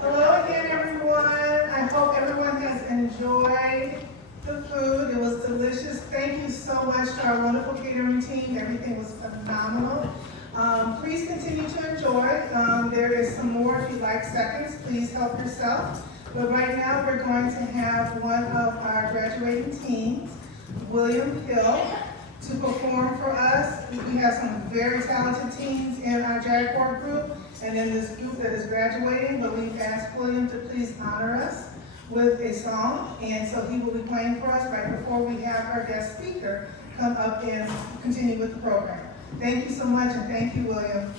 Hello again, everyone. I hope everyone has enjoyed the food. It was delicious. Thank you so much to our wonderful catering team. Everything was phenomenal. Please continue to enjoy. There is some more if you'd like seconds. Please help yourself. But right now we're going to have one of our graduating teams, William Hill, to perform for us. We have some very talented teams in our JAG group and in this group that is graduating, but we've asked William to please honor us with a song, and so he will be playing for us right before we have our guest speaker come up and continue with the program. Thank you so much, and thank you, William.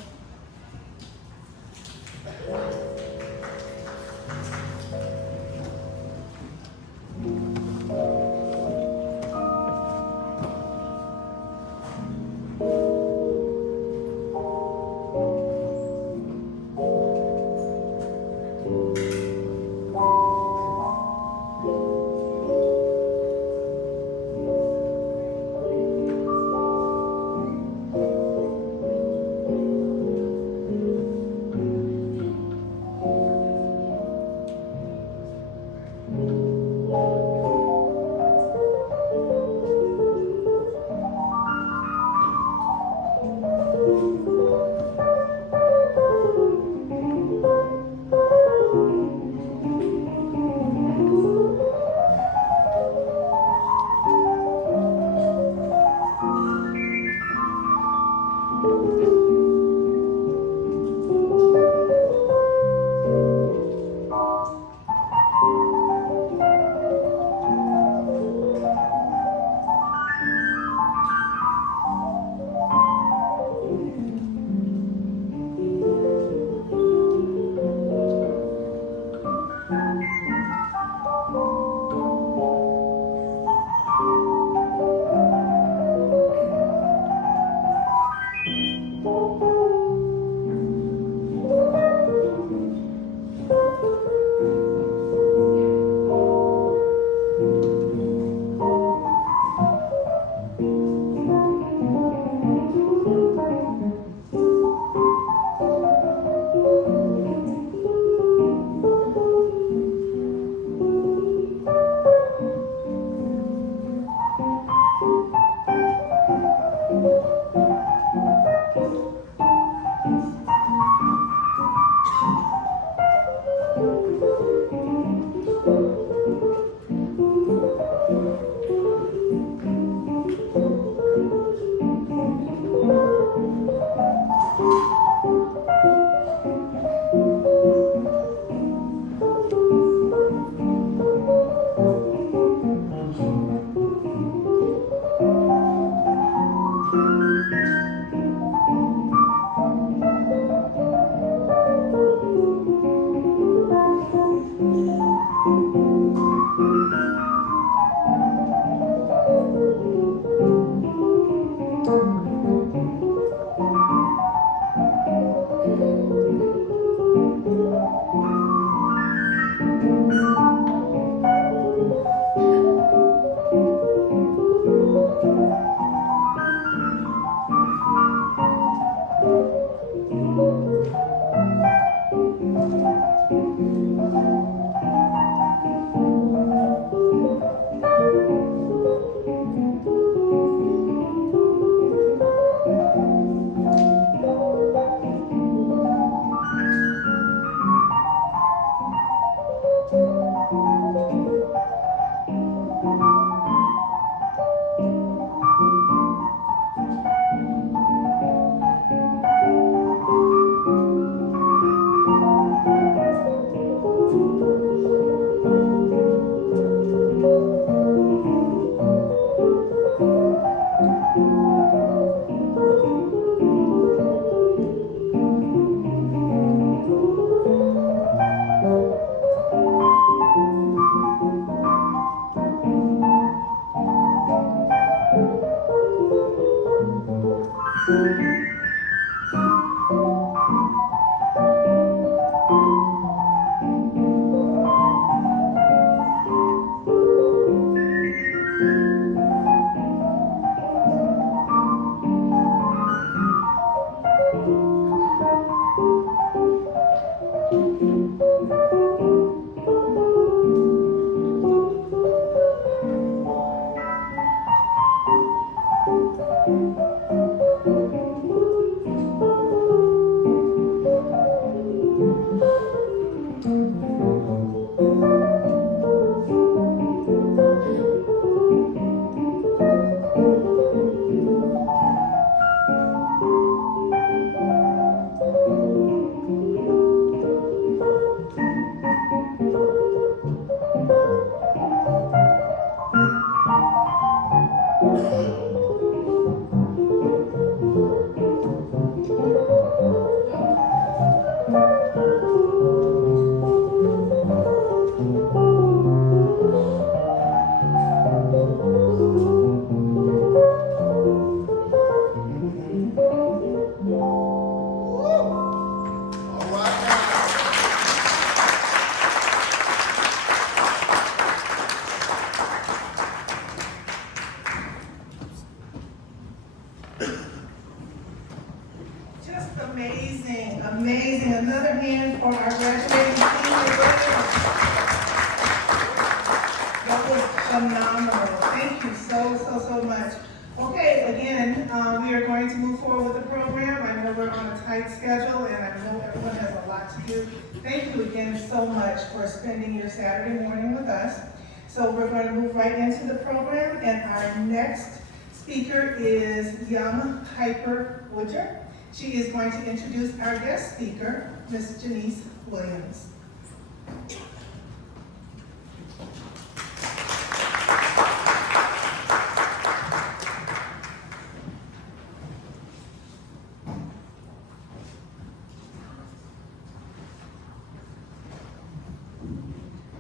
phenomenal. Thank you so much. Okay, again, we are going to move forward with the program. I know we're on a tight schedule, and I know everyone has a lot to do. Thank you again so much for spending your Saturday morning with us. So we're going to move right into the program, and our next speaker is young Piper Woodger. She is going to introduce our guest speaker, Ms. Janice Williams.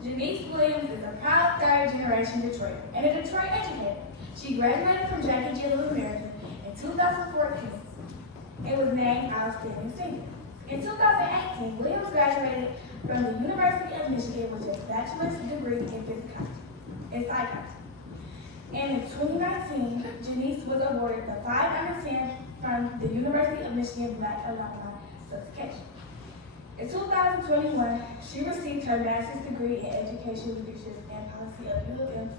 Janice Williams is a proud third-generation Detroiter and a Detroit educator. She graduated from Jackie Jill of America in 2014 and was named Outstanding Senior. In 2018, Williams graduated from the University of Michigan with a bachelor's degree in psychology. And in 2019, Janice was awarded the 5 under 10 from the University of Michigan Black Alumni Certification. In 2021, she received her master's degree in education leadership and policy at U of M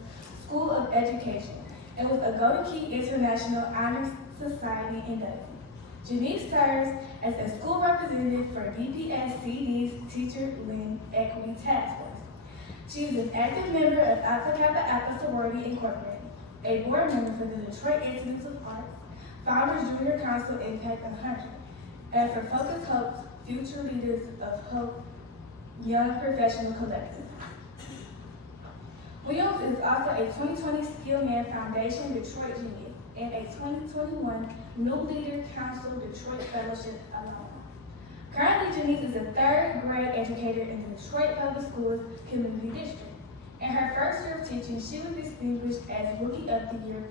School of Education and was a Golden Key International Honor Society inductee. Janice serves as a school representative for DPS-CD's Teacher-Led Equity Task Force. She is an active member of Alpha Kappa Alpha Sorority Incorporated, a board member for the Detroit Institute of Arts, Founders Junior Council Impact 100, and for Focus Hope's Future Leaders of Hope Young Professional Collective. Williams is also a 2020 Skillman Foundation Detroit Genius and a 2021 New Leader Council Detroit Fellowship alum. Currently, Janice is a third-grade educator in the Detroit Public Schools Community District. In her first year of teaching, she was distinguished as Rookie of the Year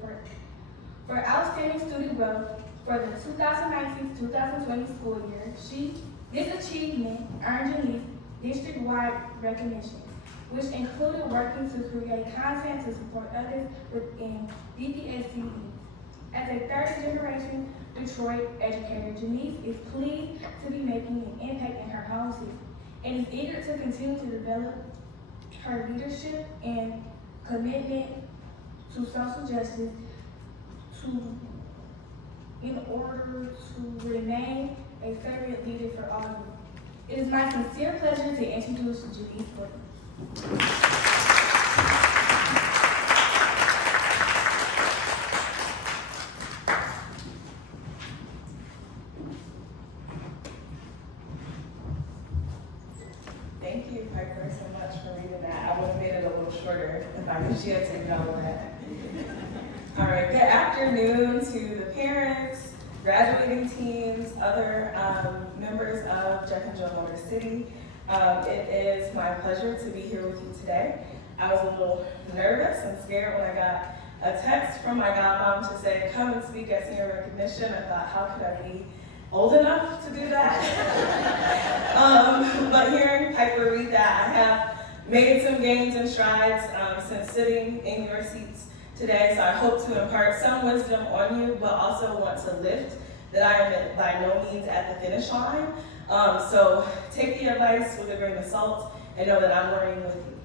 for outstanding student growth for the 2019-2020 school year. This achievement earned Janice district-wide recognition, which included working to create content to support others within DPSCE. As a third-generation Detroit educator, Janice is pleased to be making an impact in her home city and is eager to continue to develop her leadership and commitment to social justice in order to remain a servant leader for all of you. It is my sincere pleasure to introduce Janice Williams. Thank you, Piper, so much for reading that. I would have made it a little shorter if I knew she had taken all of that. All right, good afternoon to the parents, graduating teams, other members of Jack and Jill Motor City. It is my pleasure to be here with you today. I was a little nervous and scared when I got a text from my godmom to say, come and speak at senior recognition. I thought, how could I be old enough to do that? But hearing Piper read that, I have made some gains and strides since sitting in your seats today, so I hope to impart some wisdom on you, but also want to lift that I am by no means at the finish line. So take the advice with a grain of salt and know that I'm learning with you.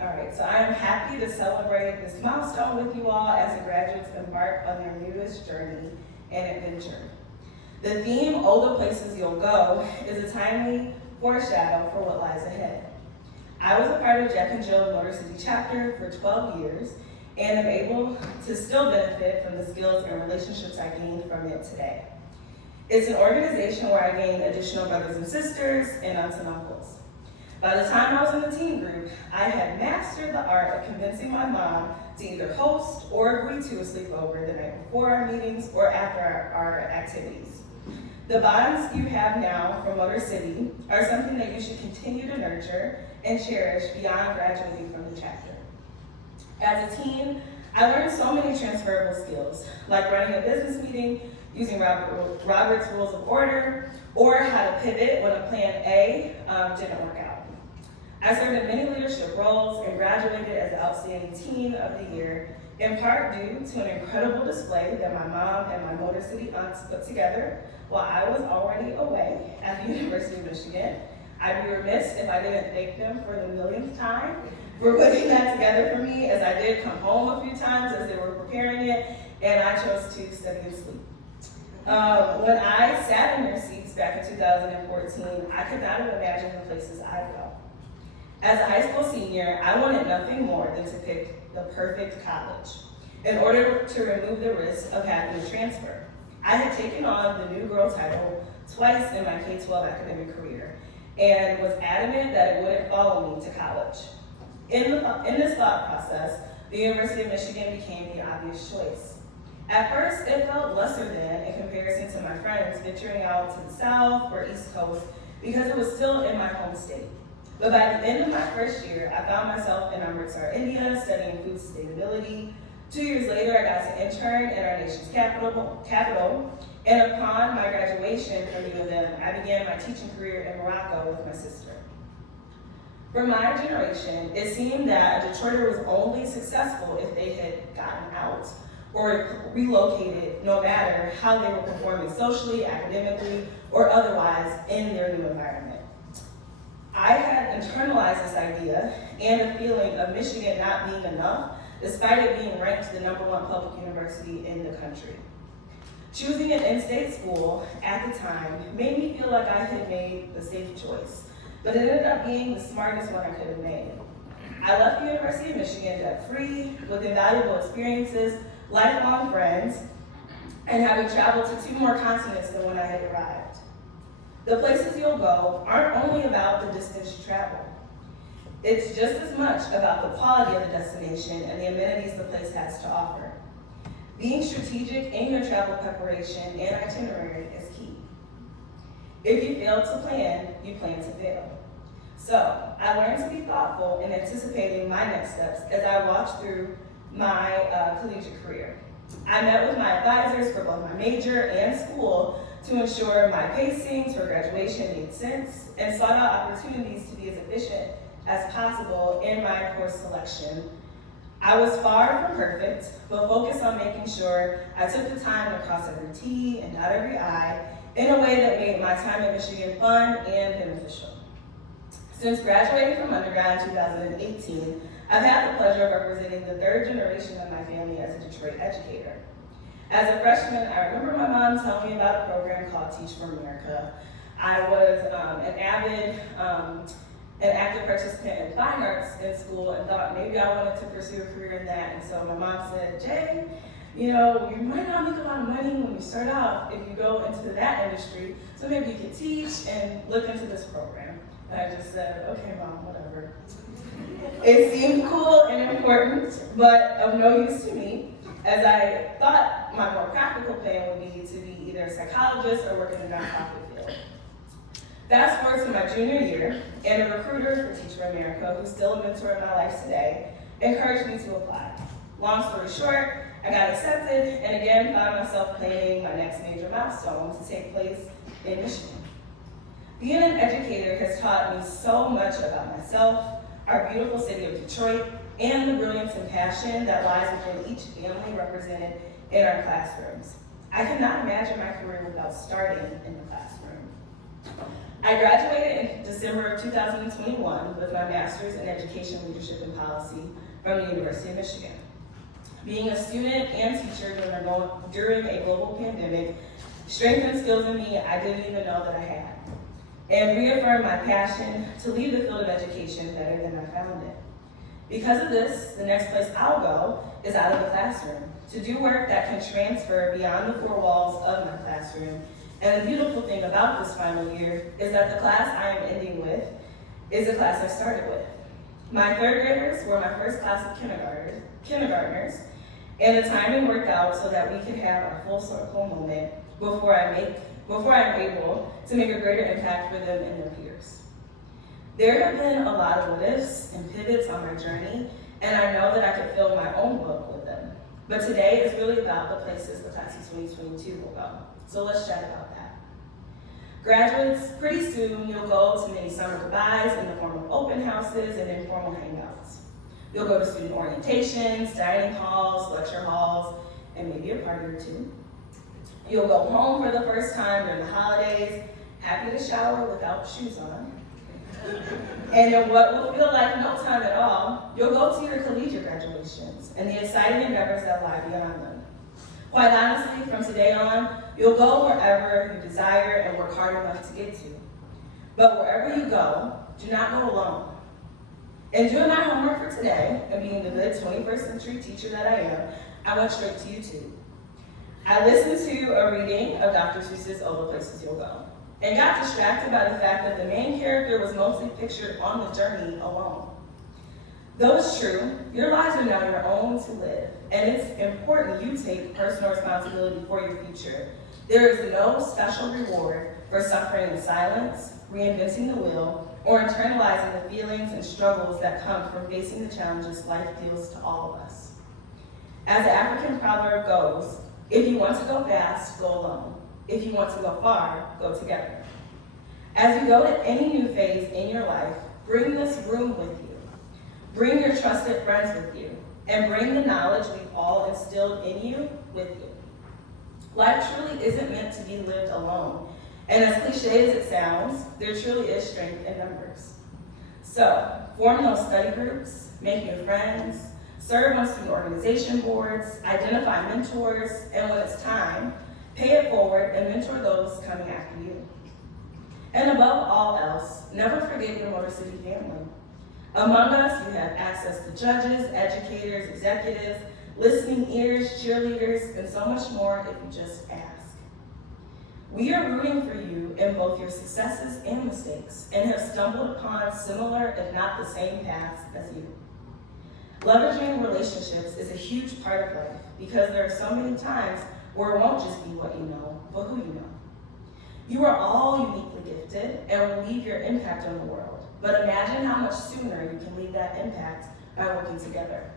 All right, so I am happy to celebrate this milestone with you all as the graduates embark on their newest journey and adventure. The theme, "Oh, the Places You'll Go," is a timely foreshadow for what lies ahead. I was a part of Jack and Jill Motor City Chapter for 12 years and am able to still benefit from the skills and relationships I gained from it today. It's an organization where I gained additional brothers and sisters and aunts and uncles. By the time I was in the teen group, I had mastered the art of convincing my mom to either host or agree to a sleepover the night before our meetings or after our activities. The bonds you have now from Motor City are something that you should continue to nurture and cherish beyond graduating from the chapter. As a teen, I learned so many transferable skills, like running a business meeting, using Robert's Rules of Order, or how to pivot when a plan A didn't work out. I served in many leadership roles and graduated as the Outstanding Teen of the Year, in part due to an incredible display that my mom and my Motor City aunts put together while I was already away at the University of Michigan. I'd be remiss if I didn't thank them for the millionth time for putting that together for me, as I did come home a few times as they were preparing it, and I chose to study and sleep. When I sat in their seats back in 2014, I could not have imagined the places I'd go. As a high school senior, I wanted nothing more than to pick the perfect college in order to remove the risk of having to transfer. I had taken on the new girl title twice in my K-12 academic career and was adamant that it wouldn't follow me to college. In this thought process, the University of Michigan became the obvious choice. At first, it felt lesser than in comparison to my friends venturing out to the South or East Coast because it was still in my home state. But by the end of my first year, I found myself in Amritsar, India, studying food sustainability. 2 years later, I got to intern in our nation's capital, and upon my graduation from U of M, I began my teaching career in Morocco with my sister. For my generation, it seemed that a Detroiter was only successful if they had gotten out or relocated, no matter how they were performing socially, academically, or otherwise in their new environment. I had internalized this idea and a feeling of Michigan not being enough, despite it being ranked the #1 public university in the country. Choosing an in-state school at the time made me feel like I had made the safe choice, but it ended up being the smartest one I could have made. I left the University of Michigan debt-free, with invaluable experiences, lifelong friends, and having traveled to 2 more continents than when I had arrived. The places you'll go aren't only about the distance you travel. It's just as much about the quality of the destination and the amenities the place has to offer. Being strategic in your travel preparation and itinerary is key. If you fail to plan, you plan to fail. So, I learned to be thoughtful in anticipating my next steps as I walked through my collegiate career. I met with my advisors for both my major and school to ensure my pacing for graduation made sense and sought out opportunities to be as efficient as possible in my course selection. I was far from perfect, but focused on making sure I took the time to cross every T and dot every I in a way that made my time at Michigan fun and beneficial. Since graduating from undergrad in 2018, I've had the pleasure of representing the 3rd generation of my family as a Detroit educator. As a freshman, I remember my mom telling me about a program called Teach for America. I was an active participant in fine arts in school and thought maybe I wanted to pursue a career in that. And so my mom said, Jay, you might not make a lot of money when you start out if you go into that industry, so maybe you could teach and look into this program. And I just said, okay, Mom, whatever. It seemed cool and important, but of no use to me, as I thought my more practical plan would be to be either a psychologist or work in the nonprofit field. Fast forward to my junior year, and a recruiter for Teach for America, who's still a mentor in my life today, encouraged me to apply. Long story short, I got accepted, and again found myself planning my next major milestone to take place in Michigan. Being an educator has taught me so much about myself, our beautiful city of Detroit, and the brilliance and passion that lies within each family represented in our classrooms. I cannot imagine my career without starting in the classroom. I graduated in December of 2021 with my master's in education leadership and policy from the University of Michigan. Being a student and teacher during a global pandemic strengthened skills in me I didn't even know that I had, and reaffirmed my passion to lead the field of education better than I found it. Because of this, the next place I'll go is out of the classroom, to do work that can transfer beyond the 4 walls of my classroom. And the beautiful thing about this final year is that the class I am ending with is a class I started with. My 3rd graders were my first class of kindergartners, and the timing worked out so that we could have our full circle moment before I'm able to make a greater impact for them and their peers. There have been a lot of what ifs and pivots on my journey, and I know that I could fill my own book with them. But today is really about the places the class of 2022 will go. So let's chat about that. Graduates, pretty soon you'll go to many summer goodbyes in the form of open houses and informal hangouts. You'll go to student orientations, dining halls, lecture halls, and maybe a party or two. You'll go home for the first time during the holidays, happy to shower without shoes on. And in what will feel like no time at all, you'll go to your collegiate graduations and the exciting endeavors that lie beyond them. Quite honestly, from today on, you'll go wherever you desire and work hard enough to get to. But wherever you go, do not go alone. In doing my homework for today, and being the good 21st century teacher that I am, I went straight to YouTube. I listened to a reading of Dr. Seuss's All the Places You'll Go, and got distracted by the fact that the main character was mostly pictured on the journey alone. Though it's true, your lives are now your own to live, and it's important you take personal responsibility for your future. There is no special reward for suffering in silence, reinventing the wheel, or internalizing the feelings and struggles that come from facing the challenges life deals to all of us. As the African proverb goes, if you want to go fast, go alone. If you want to go far, go together. As you go to any new phase in your life, bring this room with you. Bring your trusted friends with you, and bring the knowledge we've all instilled in you with you. Life truly isn't meant to be lived alone. And as cliche as it sounds, there truly is strength in numbers. So, form those study groups, make new friends, serve on student organization boards, identify mentors, and when it's time, pay it forward and mentor those coming after you. And above all else, never forget your Motor City family. Among us, you have access to judges, educators, executives, listening ears, cheerleaders, and so much more if you just ask. We are rooting for you in both your successes and mistakes, and have stumbled upon similar, if not the same paths as you. Leveraging relationships is a huge part of life because there are so many times where it won't just be what you know, but who you know. You are all uniquely gifted and will leave your impact on the world, but imagine how much sooner you can leave that impact by working together.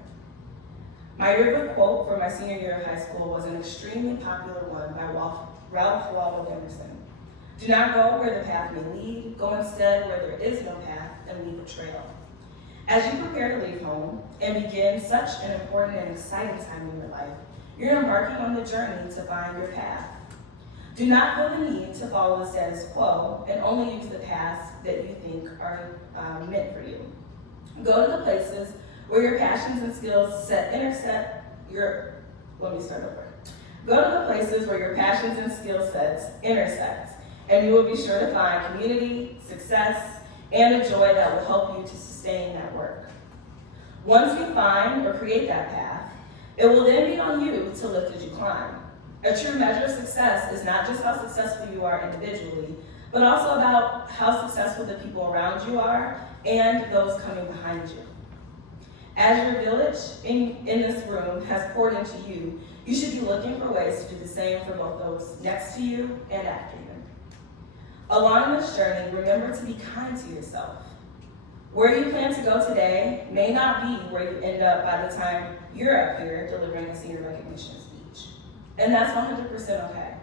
My yearbook quote for my senior year of high school was an extremely popular one by Ralph Waldo Emerson. Do not go where the path may lead, go instead where there is no path and leave a trail. As you prepare to leave home and begin such an important and exciting time in your life, you're embarking on the journey to find your path. Do not feel the need to follow the status quo and only use the paths that you think are meant for you. Go to the places where your passions and skills Go to the places where your passions and skill sets intersect, and you will be sure to find community, success, and a joy that will help you to sustain that work. Once you find or create that path, it will then be on you to lift as you climb. A true measure of success is not just how successful you are individually, but also about how successful the people around you are and those coming behind you. As your village in this room has poured into you, you should be looking for ways to do the same for both those next to you and after you. Along this journey, remember to be kind to yourself. Where you plan to go today may not be where you end up by the time you're up here delivering a senior recognition speech. And that's 100% okay.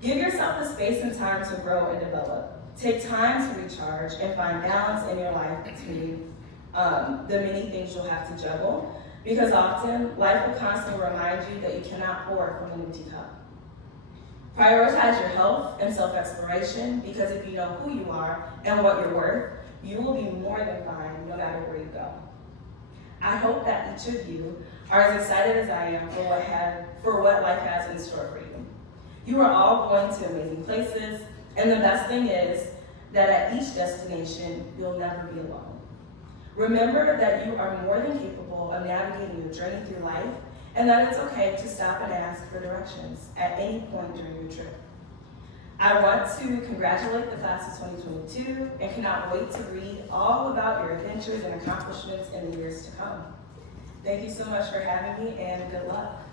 Give yourself the space and time to grow and develop. Take time to recharge and find balance in your life between the many things you'll have to juggle, because often life will constantly remind you that you cannot pour from an empty cup. Prioritize your health and self-exploration, because if you know who you are and what you're worth, you will be more than fine no matter where you go. I hope that each of you are as excited as I am for what life has in store for you. You are all going to amazing places, and the best thing is that at each destination, you'll never be alone. Remember that you are more than capable of navigating your journey through life, and that it's okay to stop and ask for directions at any point during your trip. I want to congratulate the class of 2022 and cannot wait to read all about your adventures and accomplishments in the years to come. Thank you so much for having me, and good luck.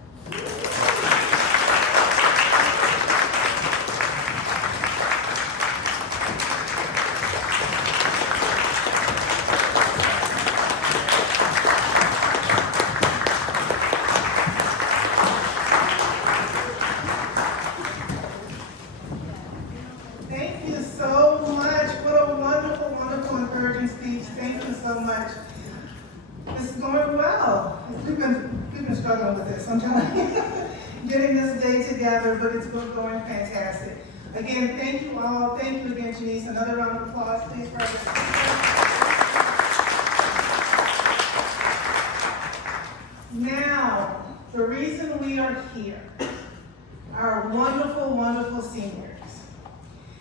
Thank you so much. What a wonderful, wonderful, encouraging speech. Thank you so much. This is going well. We've been struggling with this. I'm telling you, getting this day together, but it's going fantastic. Again, thank you all. Thank you again, Janice. Another round of applause, please, for our speaker. Now, the reason we are here, our wonderful, wonderful seniors.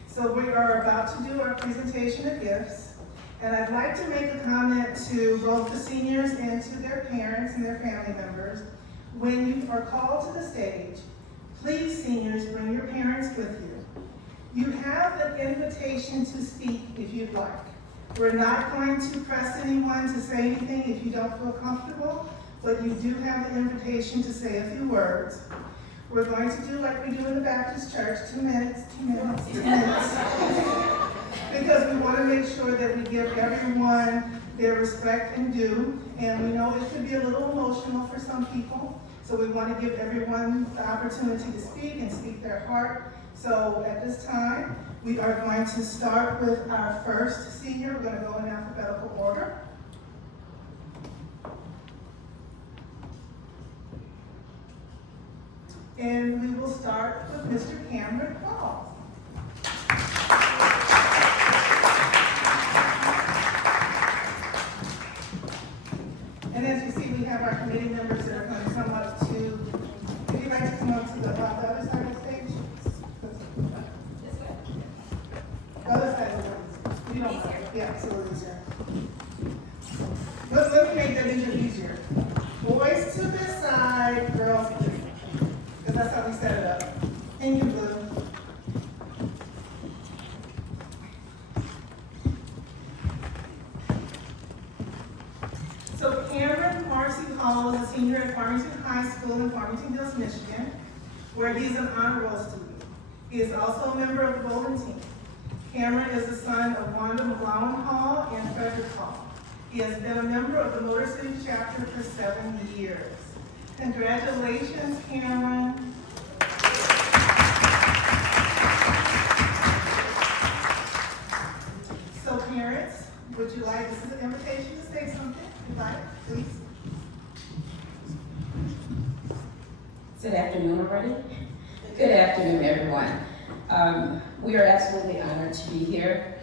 So we are about to do our presentation of gifts, and I'd like to make a comment to both the seniors and to their parents and their family members. When you are called to the stage, please, seniors, bring your parents with you. You have an invitation to speak if you'd like. We're not going to press anyone to say anything if you don't feel comfortable, but you do have the invitation to say a few words. We're going to do like we do in the Baptist church, 2 minutes, 2 minutes, 2 minutes. Because we want to make sure that we give everyone their respect and due, and we know it can be a little emotional for some people, so we want to give everyone the opportunity to speak and speak their heart. So at this time, we are going to start with our first senior. We're going to go in alphabetical order. And we will start with Mr. Cameron Paul. And as you see, we have our committee members that are going to come up to, would you like to come up to the other side of the stage? This way. The other side of the room. You don't mind. Yeah, absolutely, sir. Let me make that easier. Boys to this side, girls to this side. Because that's how we set it up. Pink and blue. So Cameron Marcy Hall is a senior at Farmington High School in Farmington Hills, Michigan, where he's an honor roll student. He is also a member of the bowling team. Cameron is the son of Wanda McGowan Hall and Frederick Hall. He has been a member of the Motor City chapter for 7 years. Congratulations, Cameron. So parents, would you like, this is an invitation to say something, if you'd like, please. Good afternoon already. Good afternoon, everyone. We are absolutely honored to be here.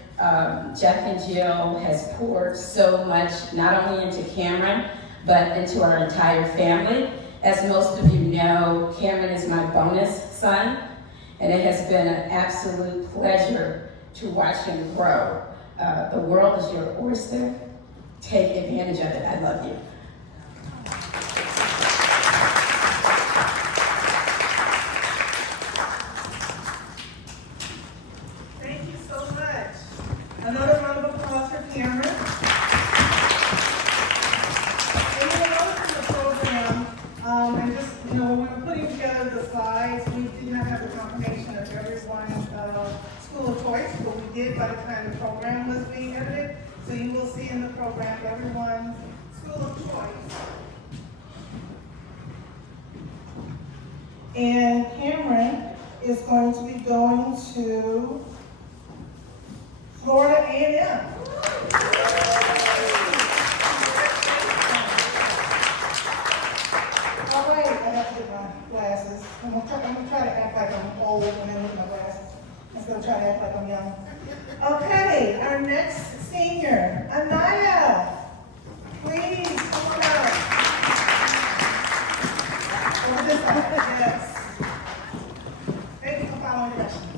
Jeff and Jill has poured so much, not only into Cameron, but into our entire family. As most of you know, Cameron is my bonus son, and it has been an absolute pleasure to watch him grow. The world is your oyster. Take advantage of it. I love you. Thank you so much. Another round of applause for Cameron. And you'll notice in the program, and just, when we were putting together the slides, we did not have the confirmation of everyone's school of choice, but we did by the time the program was being edited. So you will see in the program everyone's school of choice. And Cameron is going to be going to Florida A&M. All right, I have to get my glasses. I'm gonna try to act like I'm old and then with my glasses. I'm gonna try to act like I'm young. Okay, our next senior, Amaya. Please, come on out. Over this side, yes. Thank you for following directions.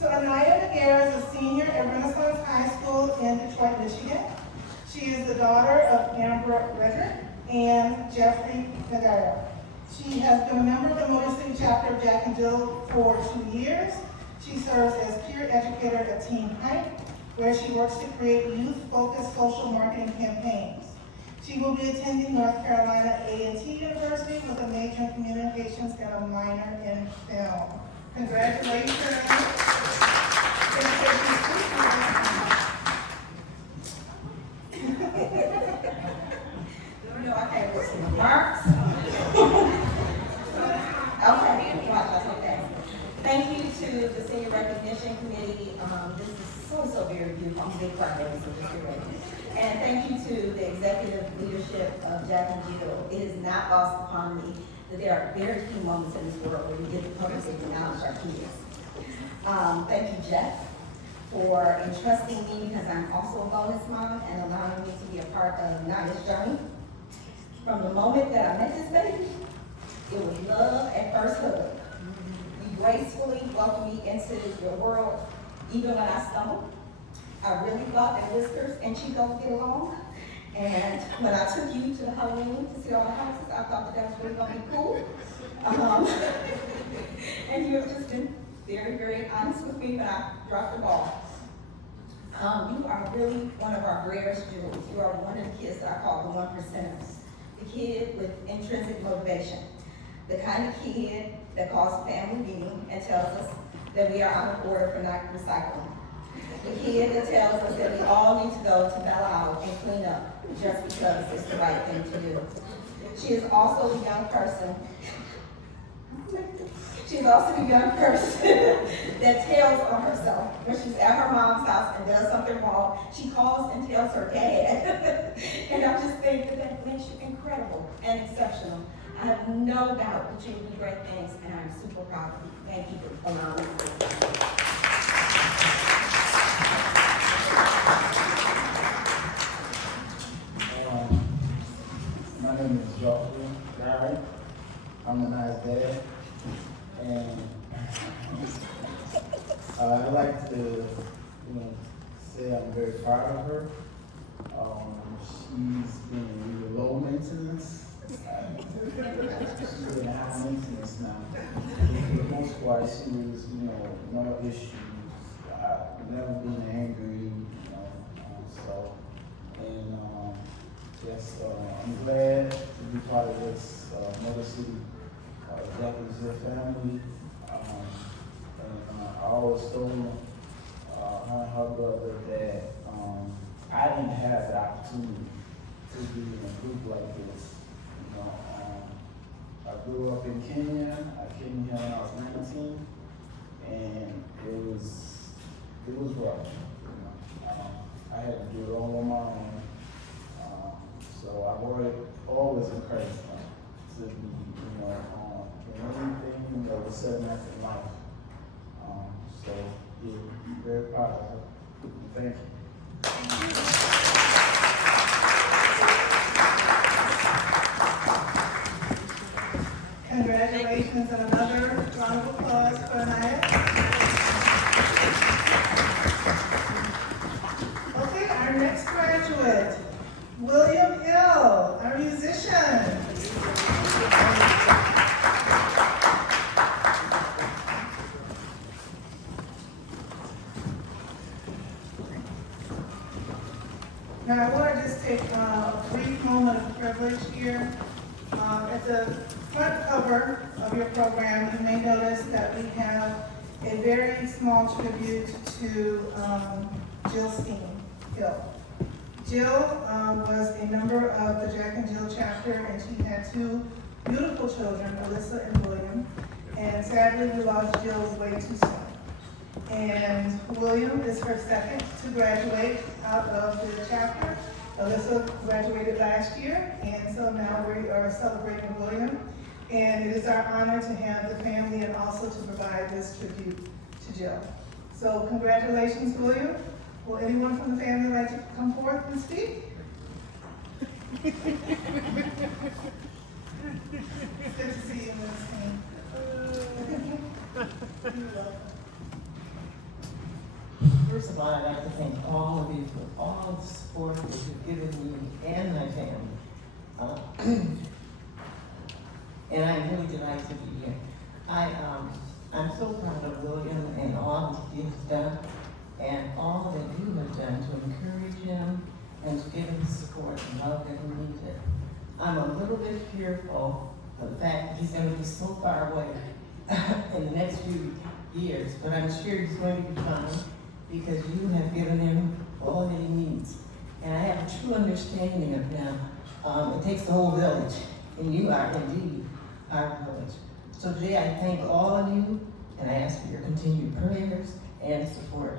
So Amaya Mcgare is a senior at Renaissance High School in Detroit, Michigan. She is the daughter of Amber Redrick and Jeffrey Mcgare. She has been a member of the Motor City chapter of Jack and Jill for 2 years. She serves as peer educator at Team Hype, where she works to create youth-focused social marketing campaigns. She will be attending North Carolina A&T University with a major in communications and a minor in film. Congratulations. No, I can't put some marks. Okay, right, that's okay. Thank you to the Senior Recognition Committee This is so very beautiful. I'm a big crybaby, so just get ready. And thank you to the executive leadership of Jack and Jill. It is not lost upon me that there are very few moments in this world where we get to publicly acknowledge our kids. Thank you, Jeff, for entrusting me, because I'm also a bonus mom, and allowing me to be a part of Naya's journey. From the moment that I met this baby, it was love at first hug. You gracefully welcomed me into your world, even when I stumbled. I really thought that whiskers and Chico would get along. And when I took you to the Halloween to see all the houses, I thought that was really gonna be cool. And you have just been very honest with me, but I dropped the ball. You are really one of our rarest jewels. You are one of the kids that I call the 1%ers. The kid with intrinsic motivation. The kind of kid that calls a family meeting and tells us that we are out of order for not recycling. The kid that tells us that we all need to go to Belle Isle and clean up just because it's the right thing to do. She is also the young person that tells on herself when she's at her mom's house and does something wrong. She calls and tells her dad. And I just think that makes you incredible and exceptional. I have no doubt that you will do great things, and I'm super proud of you. Thank you for allowing me to do that. My name is Joshua Gary. I'm a nice dad. And I'd like to, say I'm very proud of her. She's been really low maintenance. She's been high maintenance now. For the most part, she was, no issues. I've never been angry, yes, I'm glad to be part of this Mother City Jack and Jill family. And I always told her and her brother that I didn't have the opportunity to be in a group like this. I grew up in Kenya. I came here when I was 19, and it was rough. I had to do it all on my own. So I've always encouraged them to be, in anything that was setting up in life. So yeah, I'm very proud of her. Thank you. Congratulations and another round of applause for Amaya. Okay, our next graduate, William Hill, our musician. Now, I want to just take a brief moment of privilege here. At the front cover of your program, you may notice that we have a very small tribute to Jill Hill. Jill was a member of the Jack and Jill chapter, and she had two beautiful children, Melissa and William. And sadly, we lost Jill way too soon. And William is her second to graduate out of the chapter. Alyssa graduated last year, and so now we are celebrating William. And it is our honor to have the family and also to provide this tribute to Jill. So congratulations, William. Will anyone from the family like to come forth and speak? Good to see you, Ms. King. First of all, I'd like to thank all of you for all the support that you've given me and my family. And I'm really delighted to be here. I'm so proud of William and all that he has done and all that you have done to encourage him and to give him the support and love that he needed. I'm a little bit fearful of the fact that he's going to be so far away in the next few years, but I'm sure he's going to be fine, because you have given him all that he needs. And I have a true understanding of him. It takes the whole village, and you are indeed our village. So today I thank all of you, and I ask for your continued prayers and support.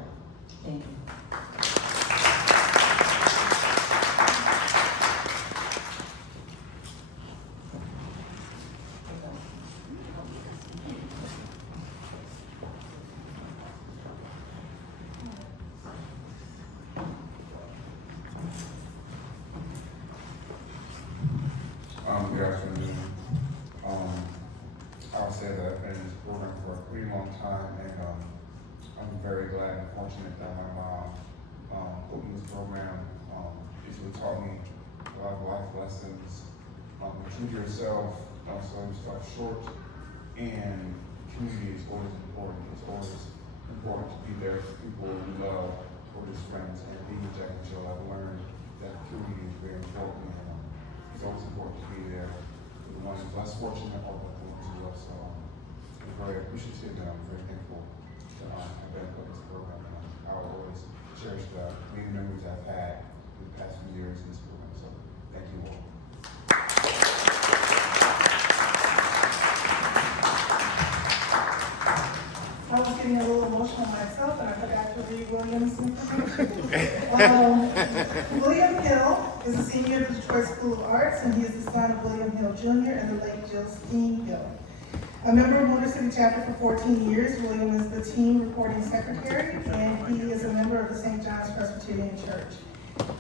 fortunate that my mom put me in this program. It's really taught me a lot of life lessons. True to yourself, don't sell yourself short, and community is always important. It's always important to be there for people you love, or just friends. And being with Jack and Jill, I've learned that community is very important. And it's always important to be there for the ones less fortunate or the ones who love. So I'm very appreciative and I'm very thankful to have been put in this program. And I'll always cherish the many memories I've had in the past few years in this program. So thank you all. I was getting a little emotional myself, and I forgot to read William's information. William Hill is a senior at the Detroit School of Arts, and he is the son of William Hill Jr. and the late Justine Hill. A member of Motor City Chapter for 14 years, William is the team reporting secretary, and he is a member of the St. John's Presbyterian Church.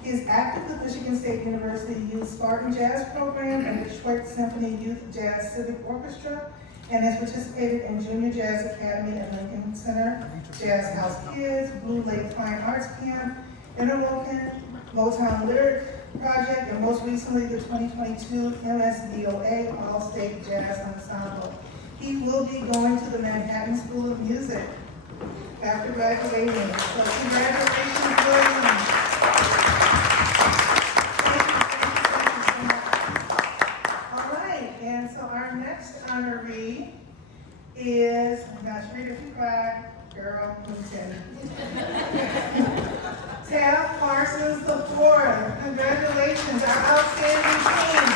He is active with Michigan State University Youth Spartan Jazz Program and the Detroit Symphony Youth Jazz Civic Orchestra, and has participated in Junior Jazz Academy at Lincoln Center, Jazz House Kids, Blue Lake Fine Arts Camp, Interwoken, Motown Lyric Project, and most recently the 2022 MSDOA All-State Jazz Ensemble. He will be going to the Manhattan School of Music after graduating. So congratulations, William. All right, and so our next honoree is, now Sharita, if you cry, girl, Tab Parsons IV. Congratulations, our outstanding team.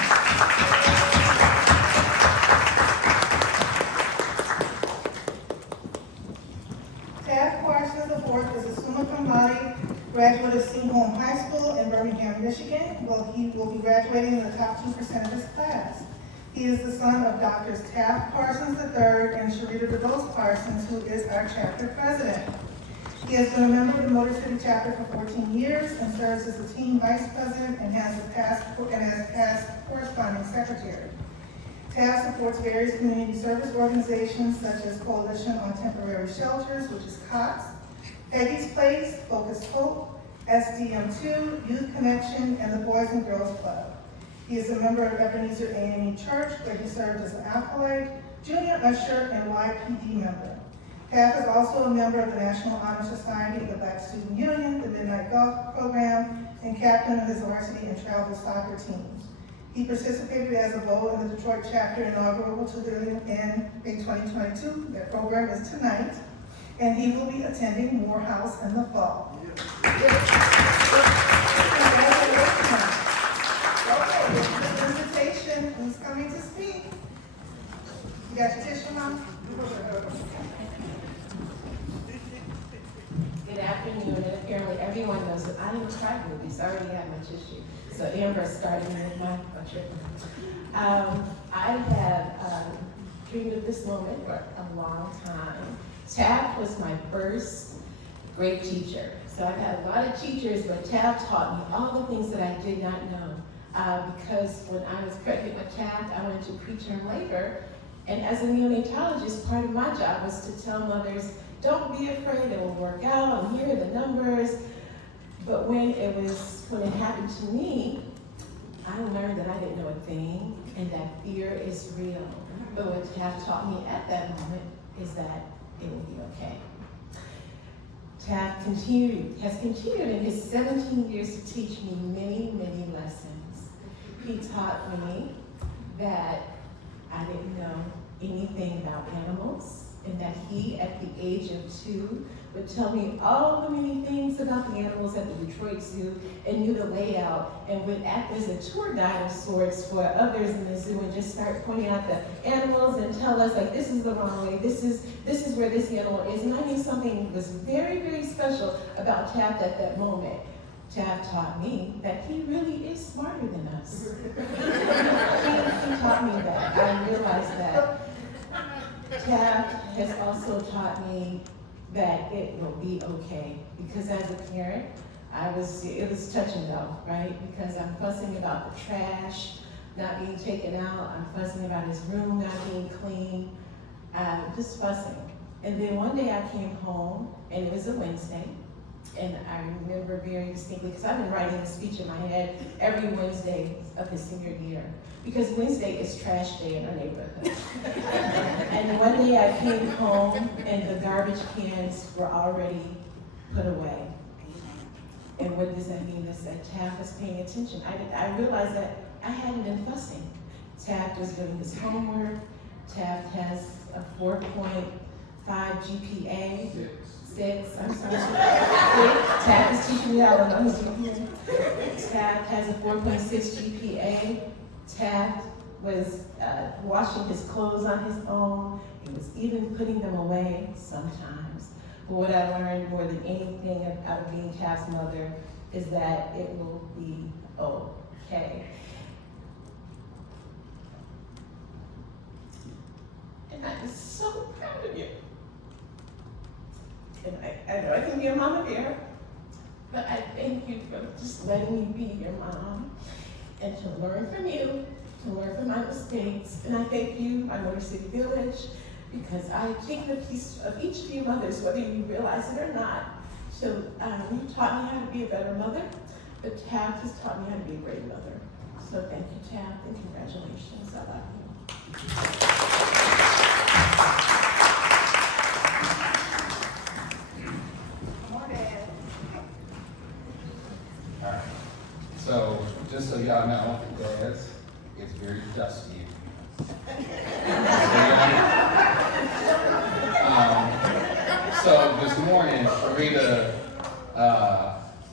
Tab Parsons IV is a summa cum laude graduate of Seaholm High School in Birmingham, Michigan. Well, he will be graduating in the top 2% of his class. He is the son of Doctors Taft Parsons III and Sharita DeVos Parsons, who is our chapter president. He has been a member of the Motor City Chapter for 14 years and serves as the team vice president and has past corresponding secretary. TAF supports various community service organizations such as Coalition on Temporary Shelters, which is COTS, Peggy's Place, Focus Hope, SDM2, Youth Connection, and the Boys and Girls Club. He is a member of Ebenezer AME Church, where he served as an acolyte, junior usher, and YPD member. TAF is also a member of the National Honor Society of the Black Student Union, the Midnight Golf Program, and captain of his varsity and travel soccer teams. He participated as a vote in the Detroit chapter inaugural pavilion in 2022. That program is tonight, and he will be attending Morehouse in the fall. Congratulations. Okay, this is the invitation. Who's coming to speak? You got your tissue, Mom? Good afternoon, and apparently everyone knows that I am a crybaby, so I already have my tissue. So Amber started me with my trip. I have dreamed of this moment for a long time. Tab was my first great teacher. So I've had a lot of teachers, but Tab taught me all the things that I did not know. Because when I was pregnant with Tab, I went to preterm labor, and as a neonatologist, part of my job was to tell mothers, don't be afraid, it will work out, and here are the numbers. But when it happened to me, I learned that I didn't know a thing, and that fear is real. But what Tab taught me at that moment is that it will be okay. Tab has continued in his 17 years to teach me many, many lessons. He taught me that I didn't know anything about animals, and that he, at the age of 2, would tell me all the many things about the animals at the Detroit Zoo and knew the layout and would act as a tour guide of sorts for others in the zoo and just start pointing out the animals and tell us, like, this is the wrong way, this is where this animal is. And I knew something was very, very special about Taft at that moment. Taft taught me that he really is smarter than us. he taught me that. I realized that. Taft has also taught me that it will be okay, because as a parent, it was touch and go, right? Because I'm fussing about the trash not being taken out, I'm fussing about his room not being clean, just fussing. And then one day I came home, and it was a Wednesday, And I remember very distinctly, because I've been writing a speech in my head every Wednesday of his senior year, because Wednesday is trash day in our neighborhood. And one day I came home and the garbage cans were already put away. And what does that mean? Is that Taft was paying attention. I realized that I hadn't been fussing. Taft was doing his homework. Taft has a 4.5 GPA. Six, I'm sorry. Taft is teaching me how to know his GPA. Taft has a 4.6 GPA. Taft was washing his clothes on his own. He was even putting them away sometimes. But what I learned more than anything out of being Taft's mother is that it will be okay. And I'm so proud of you. And I know I can be a mama bear, but I thank you for just letting me be your mom and to learn from you, to learn from my mistakes. And I thank you, my Motor City Village, because I've taken a piece of each of you mothers, whether you realize it or not. So you taught me how to be a better mother, but Taft has taught me how to be a great mother. So thank you, Taft, and congratulations. I love you. Alright, so just so y'all know, dads, it's very dusty in here. So this morning, Sharita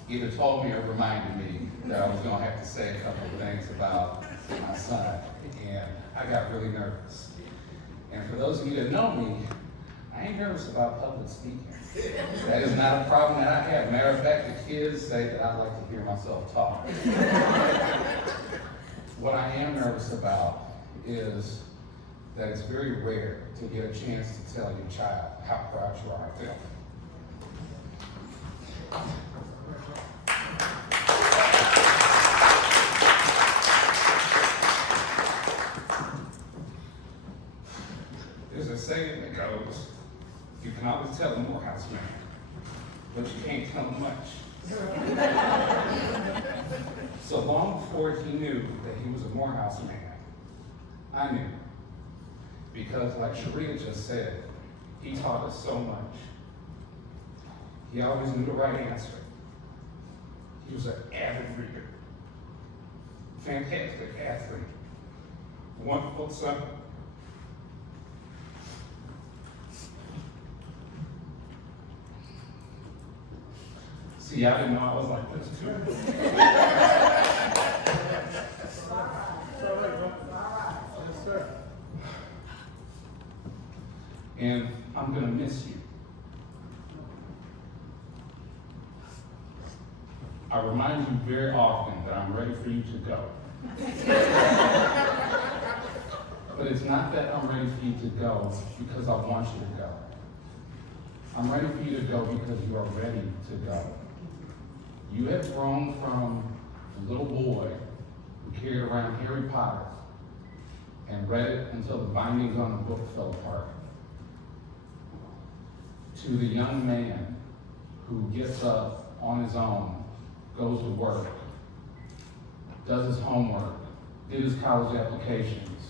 either told me or reminded me that I was gonna have to say a couple of things about my son, and I got really nervous. And for those of you that know me, I ain't nervous about public speaking. That is not a problem that I have. Matter of fact, the kids say that I like to hear myself talk. What I am nervous about is that it's very rare to get a chance to tell your child how proud you are of them. There's a saying that goes, you can always tell a Morehouse man, but you can't tell him much. So long before he knew that he was a Morehouse man, I knew. Because like Sharita just said, he taught us so much. He always knew the right answer. He was an avid reader, fantastic athlete, wonderful son. See, I didn't know I was like this too. Yes, sir. And I'm gonna miss you. I remind you very often that I'm ready for you to go. But it's not that I'm ready for you to go because I want you to go. I'm ready for you to go because you are ready to go. You have grown from a little boy who carried around Harry Potter and read it until the bindings on the book fell apart, to the young man who gets up on his own, goes to work, does his homework, did his college applications,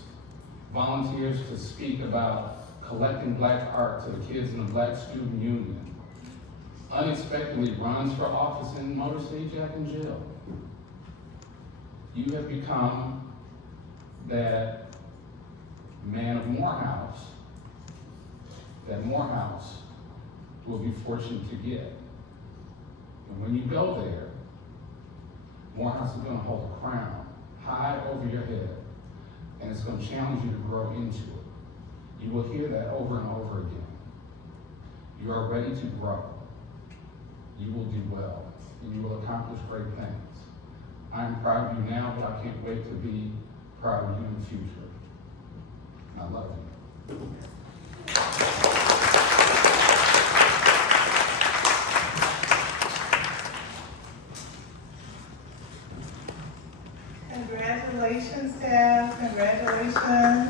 volunteers to speak about collecting black art to the kids in the Black Student Union, unexpectedly runs for office in Motor City, Jack and Jill. You have become that man of Morehouse that Morehouse will be fortunate to get. And when you go there, Morehouse is going to hold a crown high over your head, and it's going to challenge you to grow into it. You will hear that over and over again. You are ready to grow. You will do well, and you will accomplish great things. I am proud of you now, but I can't wait to be proud of you in the future. I love you. Congratulations, Taft. Congratulations.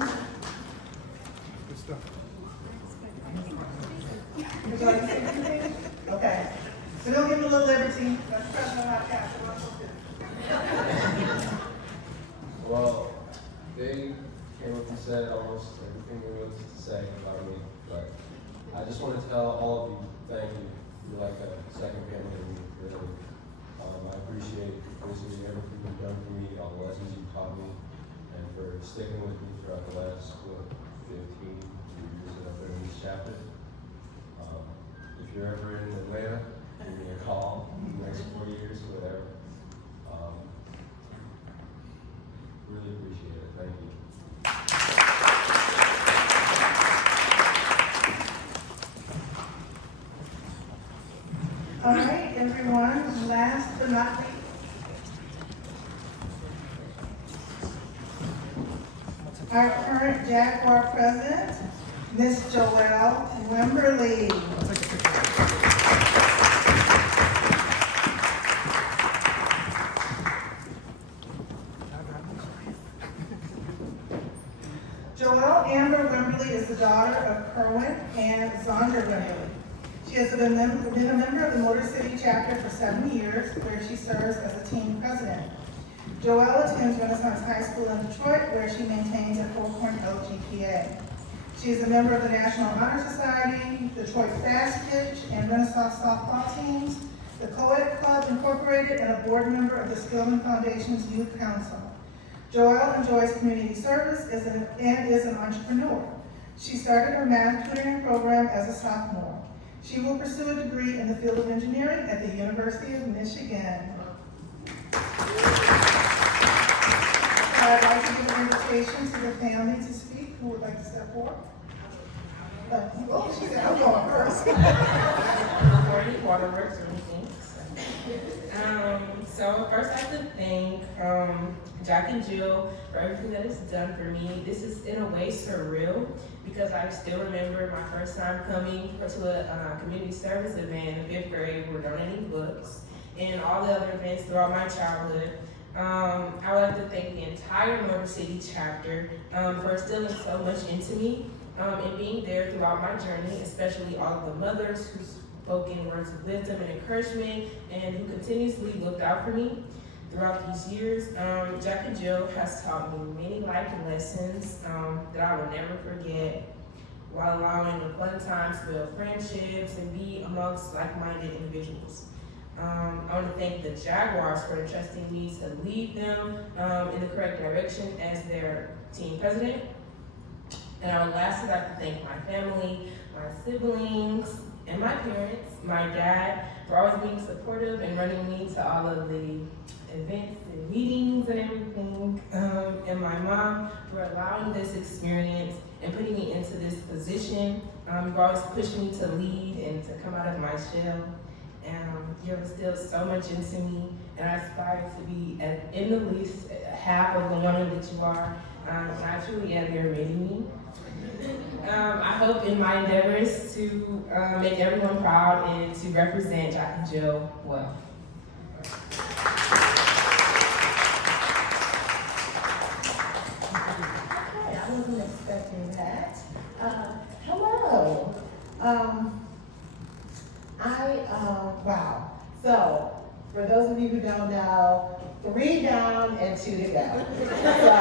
Good stuff. Would you like to say anything? Okay. So don't give me little liberty, that's president of our council. What's so good? Well, they came up and said almost everything there was to say about me, but I just want to tell all of you, thank you. You're like a second family to me, really. I appreciate basically everything you've done for me, all the lessons you've taught me, and for sticking with me throughout the last, 15 years that I've been in this chapter. If you're ever in Atlanta, give me a call in the next 4 years, whatever. Really appreciate it. Thank you. All right, everyone, last but not least. Our current Jaguar president, Miss Joelle Wimberly. Joelle Amber Wimberly is the daughter of Kerwin and Zonda Wimberly. She has been a member of the Motor City chapter for 7 years, where she serves as a team president. Joelle attends Renaissance High School in Detroit, where she maintains a 4.0 GPA. She is a member of the National Honor Society, Detroit Fast Pitch, and Renaissance softball teams, the Co-ed Club Incorporated, and a board member of the Skillman Foundation's Youth Council. Joelle enjoys community service and is an entrepreneur. She started her math tutoring program as a sophomore. She will pursue a degree in the field of engineering at the University of Michigan. I'd like to give an invitation to the family to speak. Who would like to step forward? Oh, she said, I'm going first. Waterworks or anything. So first I have to thank Jack and Jill for everything that is done for me. This is in a way surreal because I still remember my first time coming to a community service event in 5th grade. We were donating books and all the other events throughout my childhood. I would like to thank the entire Motor City chapter for instilling so much into me and being there throughout my journey, especially all of the mothers who spoke in words of wisdom and encouragement and who continuously looked out for me throughout these years. Jack and Jill has taught me many life lessons that I will never forget, while allowing the fun times to build friendships and be amongst like-minded individuals. I want to thank the Jaguars for entrusting me to lead them in the correct direction as their team president. And I would lastly like to thank my family, my siblings, and my parents, my dad, for always being supportive and running me to all of the events and meetings and everything, and my mom for allowing this experience and putting me into this position. You've always pushed me to lead and to come out of my shell. You have instilled so much into me, and I aspire to be in the least half of the woman that you are. And I truly am your mini-me. I hope in my endeavors to make everyone proud and to represent Jack and Jill well. Okay, I wasn't expecting that. Hello. Wow. So, for those of you who don't know, 3 down and 2 to go. So,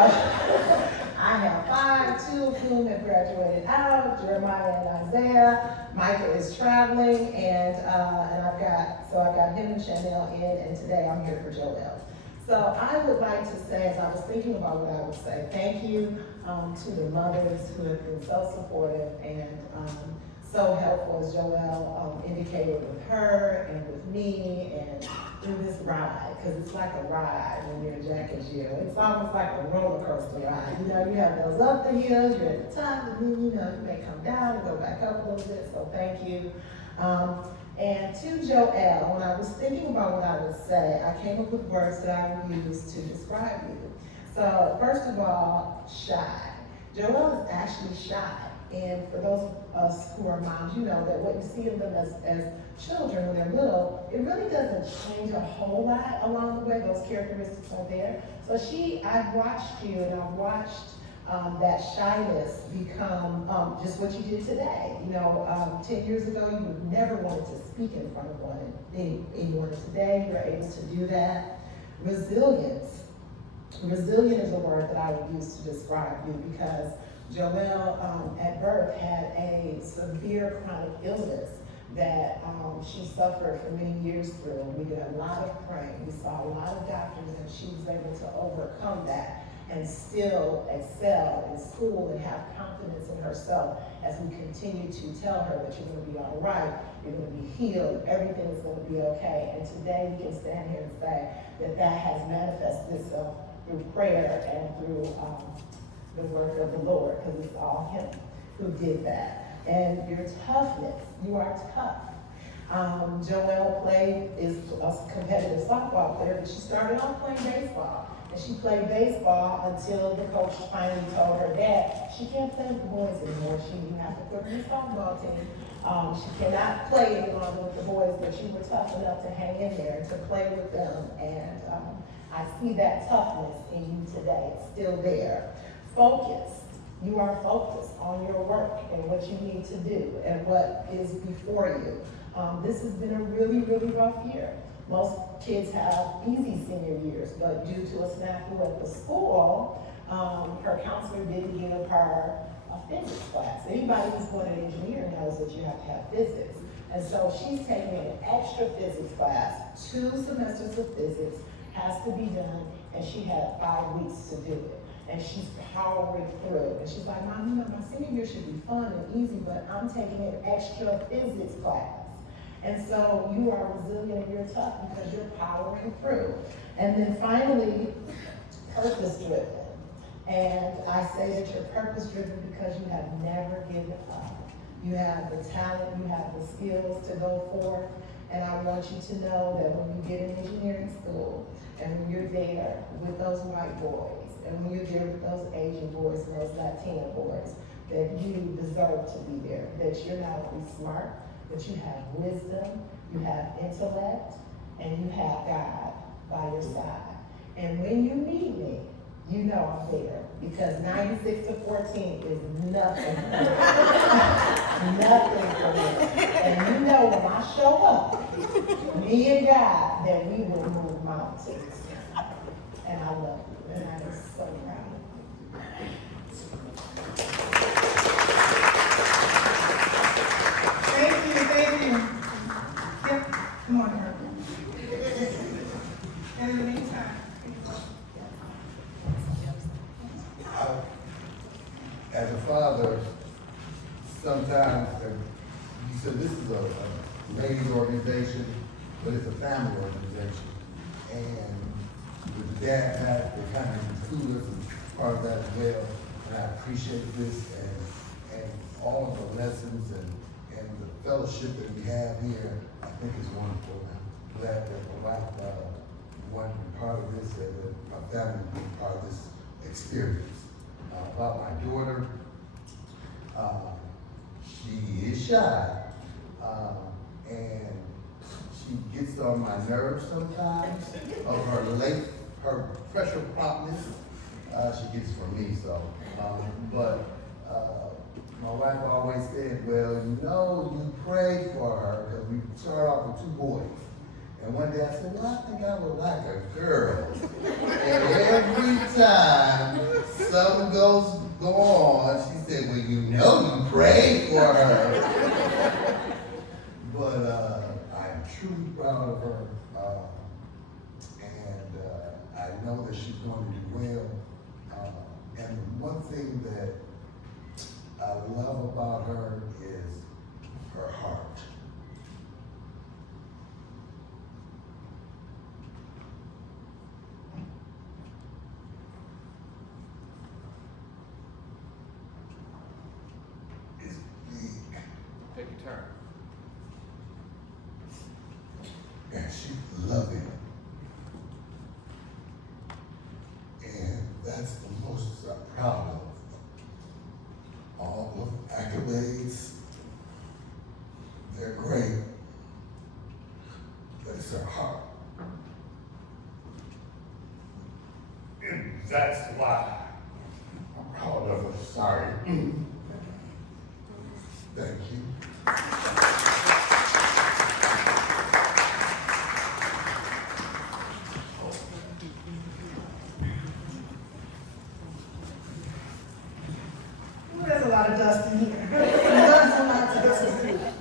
I have 5, 2 of whom have graduated out, Jeremiah and Isaiah. Micah is traveling, and I've got him and Chanel in, and today I'm here for Joelle. So I would like to say, as I was thinking about what I would say, thank you to the mothers who have been so supportive and so helpful, as Joelle indicated, with her and with me and through this ride, because it's like a ride when you're Jack and Jill. It's almost like a roller coaster ride. You know, you have those up the hills, you're at the top, and then, you know, you may come down and go back up a little bit, so thank you. And to Joelle, when I was thinking about what I would say, I came up with words that I would use to describe you. So, first of all, shy. Joelle is actually shy. And for those of us who are moms, you know that what you see in them as children when they're little, it really doesn't change a whole lot along the way. Those characteristics are there. So I've watched you, and I've watched that shyness become just what you did today. 10 years ago, you would never wanted to speak in front of anyone. Today, you're able to do that. Resilience. Resilient is a word that I would use to describe you because Joelle at birth had a severe chronic illness that she suffered for many years through. We did a lot of praying. We saw a lot of doctors, and she was able to overcome that and still excel in school and have confidence in herself as we continue to tell her that you're going to be all right, you're going to be healed, everything is going to be okay. And today we can stand here and say that that has manifested itself through prayer and through the work of the Lord, because it's all Him who did that. And your toughness, you are tough. Joelle is a competitive softball player, but she started off playing baseball. And she played baseball until the coach finally told her that she can't play with the boys anymore. You have to put her in the softball team. She cannot play any longer with the boys, but you were tough enough to hang in there and to play with them. And I see that toughness in you today. It's still there. Focused. You are focused on your work and what you need to do and what is before you. This has been a really, really rough year. Most kids have easy senior years, but due to a snafu at the school, her counselor didn't give her a physics class. Anybody who's going to engineering knows that you have to have physics. And so she's taking an extra physics class, 2 semesters of physics, has to be done, and she had 5 weeks to do it. And she's powering through. And she's like, Mom, my senior year should be fun and easy, but I'm taking an extra physics class. And so you are resilient and you're tough because you're powering through. And then finally, purpose-driven. And I say that you're purpose-driven because you have never given up. You have the talent, you have the skills to go forth. And I want you to know that when you get in engineering school, and when you're there with those white boys, and when you're there with those Asian boys and those Latina boys, that you deserve to be there. That you're not only smart, but you have wisdom, you have intellect, and you have God by your side. And when you need me, you know I'm there, because 96-14 is nothing for me. Nothing for me. And you know when I show up, me and God, that we will move mountains. And I love you, and I'm so proud of you. Thank you. Yep, come on, Herb. And in the meantime, as a father, sometimes, you said this is a ladies organization, but it's a family organization. And with the dad hat, they kind of include us as part of that as well. And I appreciate this and all of the lessons and the fellowship that we have here. I think is wonderful. I'm glad that my wife wanted to be part of this and that my family will be part of this experience. About my daughter, she is shy, and she gets on my nerves sometimes of her pressure promptness. She gets from me, so. But my wife always said, well, you pray for her, because we start off with 2 boys. And one day I said, well, I think I would like a girl. And every time something go on, she said, well, you prayed for her. But I'm truly proud of her. And I know that she's going to do well. And one thing that I love about her is her heart. Take your turn. And she's loving. And that's the most I'm proud of. All of the accolades, they're great, but it's her heart. And that's why I'm called her, sorry. Thank you. Ooh, there's a lot of dust in here. There's a lot of dust in here.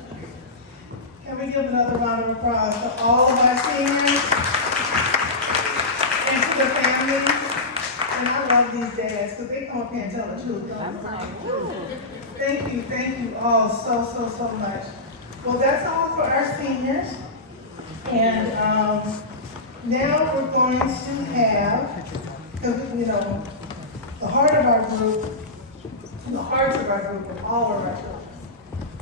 Can we give another round of applause to all of our seniors and to the families? And I love these dads because they come up here and tell the truth. Thank you all so much. Well, that's all for our seniors. And now we're going to have, because you know, the heart of our group, the hearts of our group are all of our children,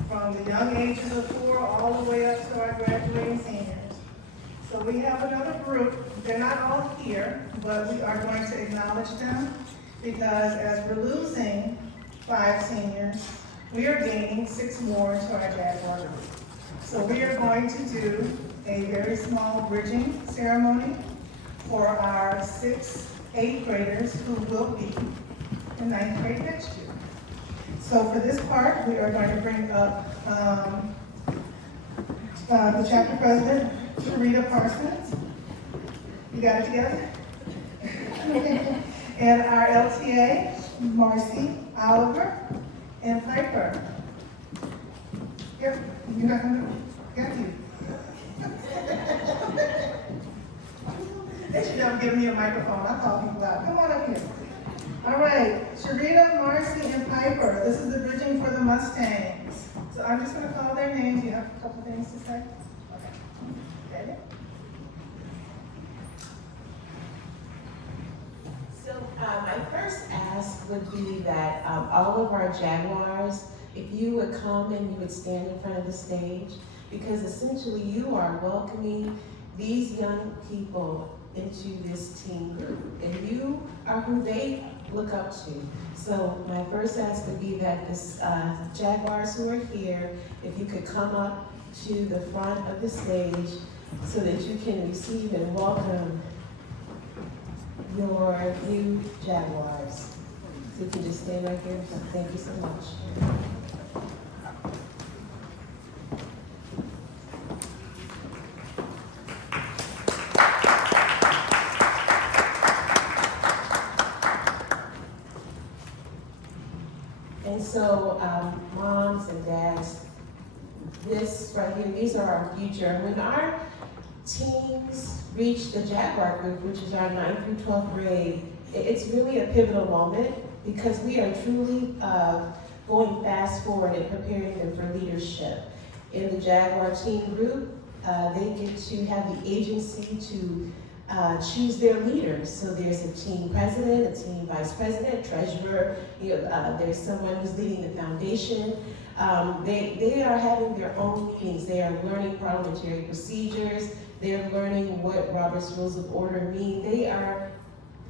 from the young ages of 4 all the way up to our graduating seniors. So we have another group. They're not all here, but we are going to acknowledge them because as we're losing 5 seniors, we are gaining 6 more into our Jaguar group. So we are going to do a very small bridging ceremony for our 6th, 8th graders who will be in 9th grade next year. So for this part, we are going to bring up the chapter president, Sharita Parsons. You got it together? And our LTA, Marcy, Oliver, and Piper. Yep, you're not gonna, got you. They should never give me a microphone. I call people out. Come on up here. All right, Sharita, Marcy, and Piper. This is the bridging for the Mustangs. So I'm just gonna call their names. You have a couple things to say? Okay. Ready? So my first ask would be that all of our Jaguars, if you would come and you would stand in front of the stage, because essentially you are welcoming these young people into this team group, and you are who they look up to. So my first ask would be that this Jaguars who are here, if you could come up to the front of the stage so that you can receive and welcome your new Jaguars. So you can just stand right here. Thank you so much. And so, moms and dads, this right here, these are our future. When our teams reach the Jaguar group, which is our 9th through 12th grade, it's really a pivotal moment because we are truly going fast forward and preparing them for leadership. In the Jaguar team group, they get to have the agency to choose their leaders. So there's a team president, a team vice president, treasurer, there's someone who's leading the foundation. They are having their own meetings. They are learning parliamentary procedures. They're learning what Robert's Rules of Order mean. They are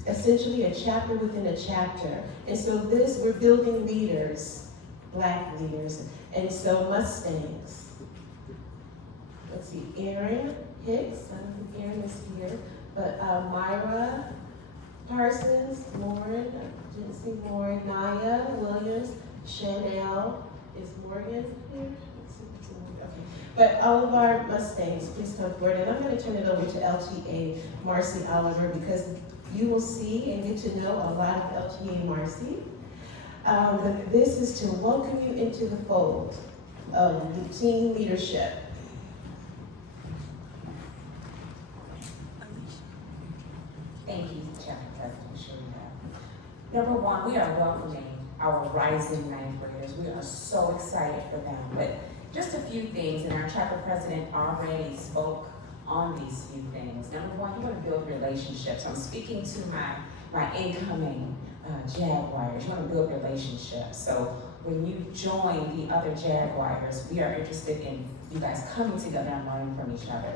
essentially a chapter within a chapter. And so we're building leaders, Black leaders. And so Mustangs. Let's see, Aaron Hicks, I don't think Aaron is here, but Myra Parsons, Lauren, I didn't see Lauren, Naya Williams, Chanel, is Morgan here? Okay. But all of our Mustangs, please come forward. And I'm going to turn it over to LTA Marcy Oliver because you will see and get to know a lot of LTA Marcy. This is to welcome you into the fold of the team leadership. Thank you, Chapter President Sharita. Number one, we are welcoming our rising 9th graders. We are so excited for them. But just a few things, and our chapter president already spoke on these few things. Number one, you want to build relationships. I'm speaking to my incoming Jaguars. You want to build relationships. So when you join the other Jaguars, we are interested in you guys coming together and learning from each other.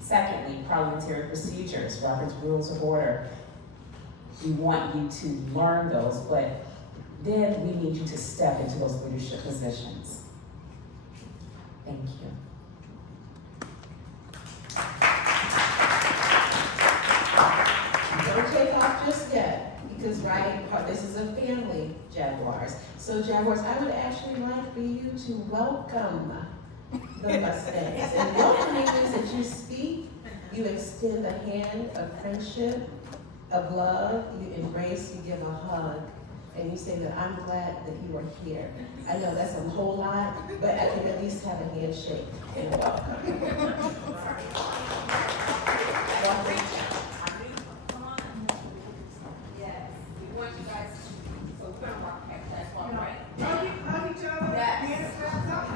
Secondly, parliamentary procedures, Robert's Rules of Order. We want you to learn those, but then we need you to step into those leadership positions. Thank you. Don't take off just yet, because this is a family. Jaguars. So Jaguars, I would actually like for you to welcome the Mustangs. And welcoming means that you speak, you extend a hand of friendship, of love, you embrace, you give a hug, and you say that I'm glad that you are here. I know that's a whole lot, but I can at least have a handshake and a welcome. Hug each other, hands wrapped up.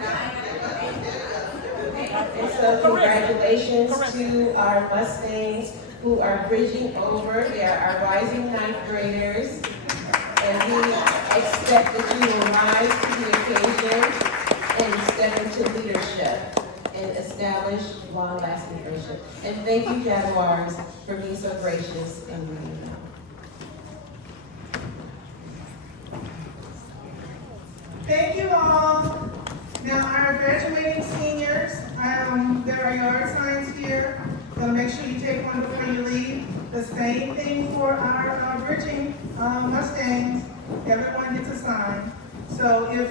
And so congratulations to our Mustangs who are bridging over. They are our rising ninth graders. And we expect that you will rise to the occasion and step into leadership and establish long-lasting friendship. And thank you, Jaguars, for being so gracious and reading them. Thank you all. Now our graduating seniors, there are yard signs here. So make sure you take one before you leave. The same thing for our bridging Mustangs. Everyone gets a sign. So if,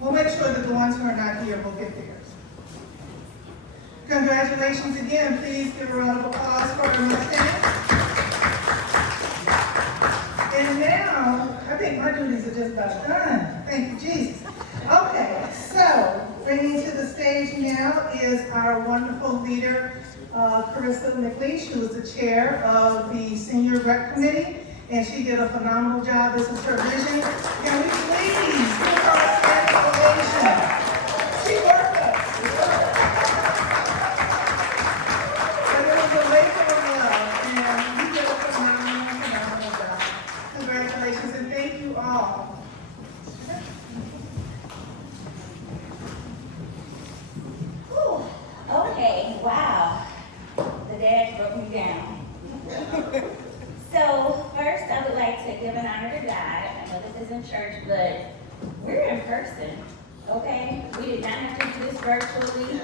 we'll make sure that the ones who are not here will get theirs. Congratulations again. Please give a round of applause for our Mustangs. And now, I think my duties are just about done. Thank you, Jesus. Okay, so bringing to the stage now is our wonderful leader, Carissa McLeish, who is the chair of the Senior Rec Committee, and she did a phenomenal job. This is her vision. Can we please give her a standing ovation? She worked us. But it was a labor of love, and you did a phenomenal job. Congratulations, and thank you all. Okay, wow. The dad broke me down. So first I would like to give an honor to God. I know this isn't church, but we're in person, okay? We did not have to do this virtually,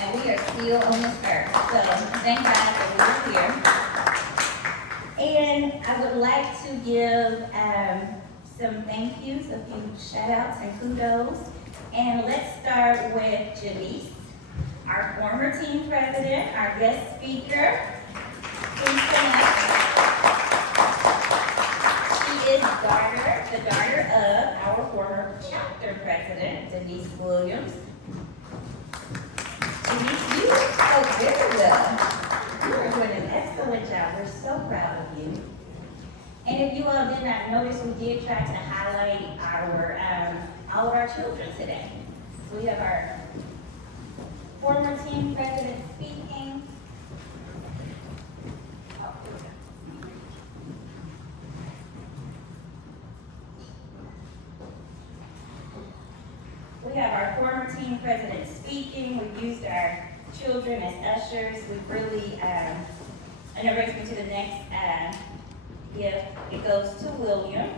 and we are still on this earth. So thank God that we're here. And I would like to give some thank yous, a few shout outs and kudos. And let's start with Janice, our former team president, our guest speaker. Please come up. She is the daughter of our former chapter president, Denise Williams. Denise, you spoke very well. You are doing an excellent job. We're so proud of you. And if you all did not notice, we did try to highlight our all of our children today. So we have our former team president speaking. Oh, here we go. We have our former team president speaking. We've used our children as ushers. We've really, and it brings me to the next gift. It goes to William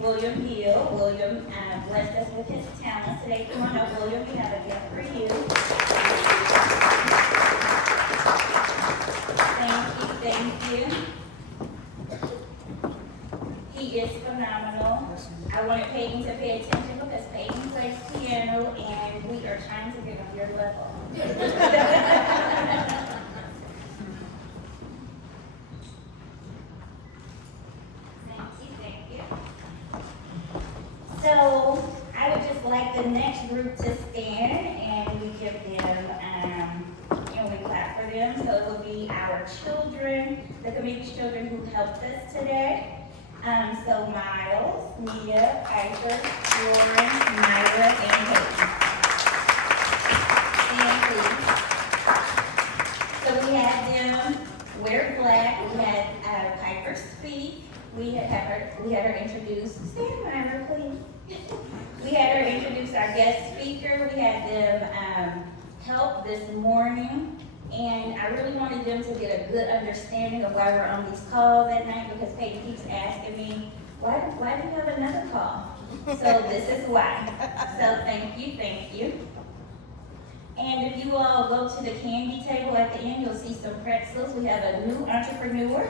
Hill. William blessed us with his talents today. Come on up, William. We have a gift for you. Thank you. He is phenomenal. I wanted Peyton to pay attention because Peyton plays piano and we are trying to get on your level. Thank you. So I would just like the next group to stand and we give them, and we clap for them. So it will be our children, the committee's children who helped us today. So Miles, Mia, Piper, Lauren, Myra, and Hayden. So we had them wear black. We had Piper speak. We had her introduce. Stand, Myra, please. We had her introduce our guest speaker. We had them help this morning. And I really wanted them to get a good understanding of why we're on these calls at night, because Peyton keeps asking me, why do you have another call? So this is why. So thank you. And if you all go to the candy table at the end, you'll see some pretzels. We have a new entrepreneur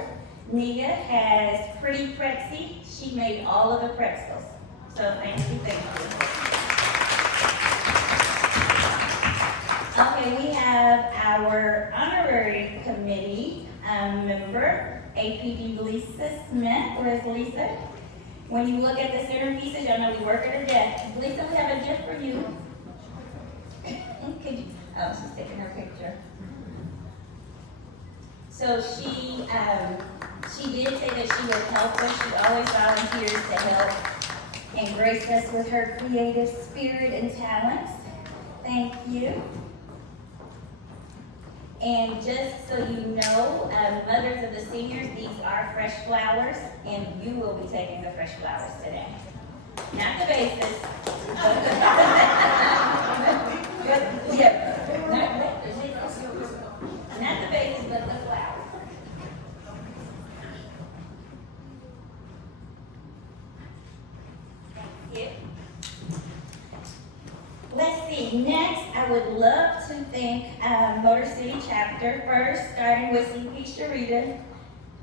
Nia has Pretty Pretzy. She made all of the pretzels. So thank you, thank you. Okay, we have our honorary committee member, APD Lisa Smith. Where's Lisa? When you look at the centerpieces, y'all know we work at her desk. Lisa, we have a gift for you. Could you? Oh, she's taking her picture. So she did say that she would help us. She always volunteers to help and grace us with her creative spirit and talents. Thank you. And just so you know, mothers of the seniors, these are fresh flowers, and you will be taking the fresh flowers today. Not the vases. Not the vases, but the flowers. Thank you. Let's see, next I would love to thank Motor City Chapter, first starting with CP Sharita.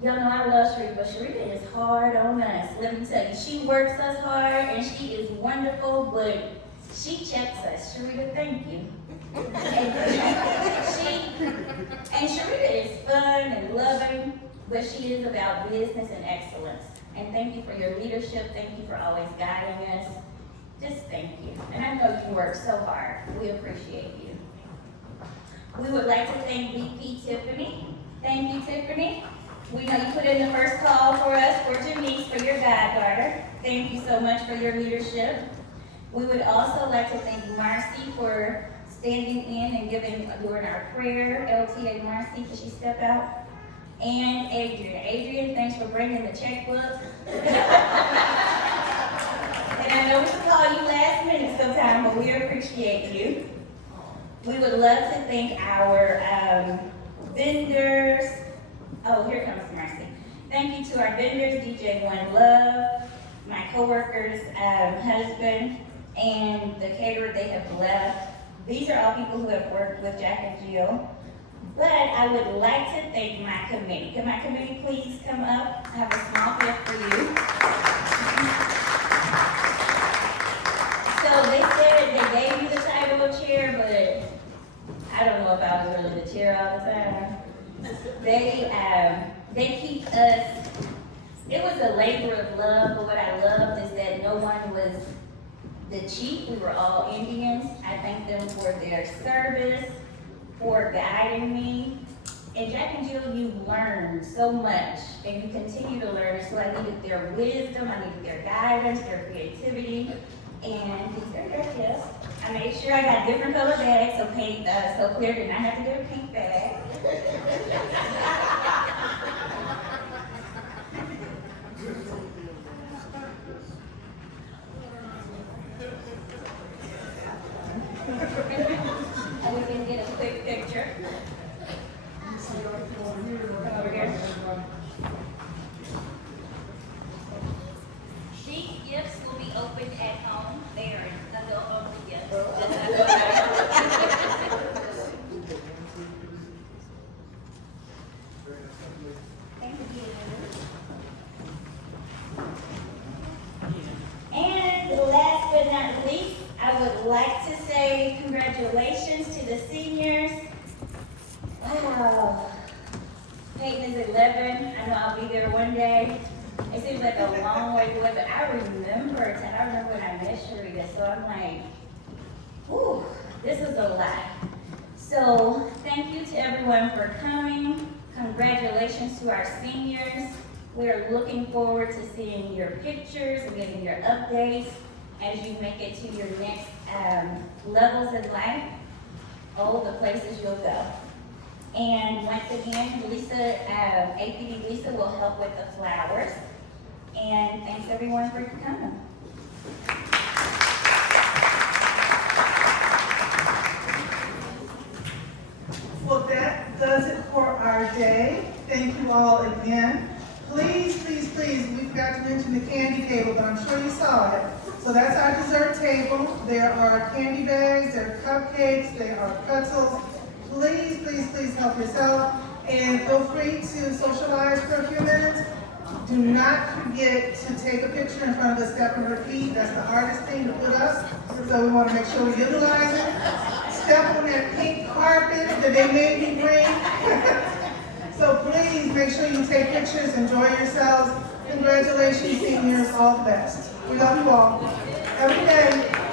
Y'all know I love Sharita, but Sharita is hard on us. Let me tell you, she works us hard and she is wonderful, but she checks us. Sharita, thank you. And Sharita is fun and loving, but she is about business and excellence. And thank you for your leadership. Thank you for always guiding us. Just thank you. And I know you work so hard. We appreciate you. We would like to thank VP Tiffany. Thank you, Tiffany. We know you put in the first call for us for Janice, for your goddaughter. Thank you so much for your leadership. We would also like to thank Marcy for standing in and during our prayer, LTA Marcy, could she step out? And Adrian. Adrian, thanks for bringing the checkbook. And I know we can call you last minute sometime, but we appreciate you. We would love to thank our vendors. Oh, here comes Marcy. Thank you to our vendors, DJ One Love, my coworker's husband, and the caterer they have left. These are all people who have worked with Jack and Jill. But I would like to thank my committee. Can my committee please come up? I have a small gift for you. So they said they gave you the title of chair, but I don't know if I was really the chair all the time. They keep us, it was a labor of love, but what I loved is that no one was the chief. We were all Indians. I thank them for their service, for guiding me. And Jack and Jill, you learned so much, and you continue to learn. So I needed their wisdom, I needed their guidance, their creativity, and these are their gifts. I made sure I got different color bags, so so Claire did not have to get a pink bag. And we can get a quick picture. Come over here. These gifts will be opened at home. They are adult-only gifts. Thank you. And last but not least, I would like to say congratulations to the seniors. Wow. Peyton is 11. I know I'll be there one day. It seems like a long way away, but I remember when I met Sharita, so I'm like, ooh, this is a lot. So thank you to everyone for coming. Congratulations to our seniors. We're looking forward to seeing your pictures and getting your updates as you make it to your next levels in life. Oh, the places you'll go. And once again, Lisa, APD Lisa will help with the flowers. And thanks everyone for coming. Well, that does it for our day. Thank you all again. Please, please, please, we forgot to mention the candy table, but I'm sure you saw it. So that's our dessert table. There are candy bags, there are cupcakes, there are pretzels. Please, please, please help yourself. And feel free to socialize for a few minutes. Do not forget to take a picture in front of the step and repeat. That's the hardest thing to put up, so we want to make sure we utilize it. Step on that pink carpet that they made me bring. So please make sure you take pictures, enjoy yourselves. Congratulations, seniors, all the best. We love you all. Have a good day.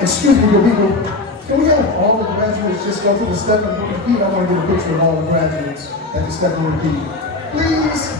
Excuse me, your people. Can we have all the graduates just go to the step and repeat? I want to get a picture of all the graduates at the step and repeat. Please.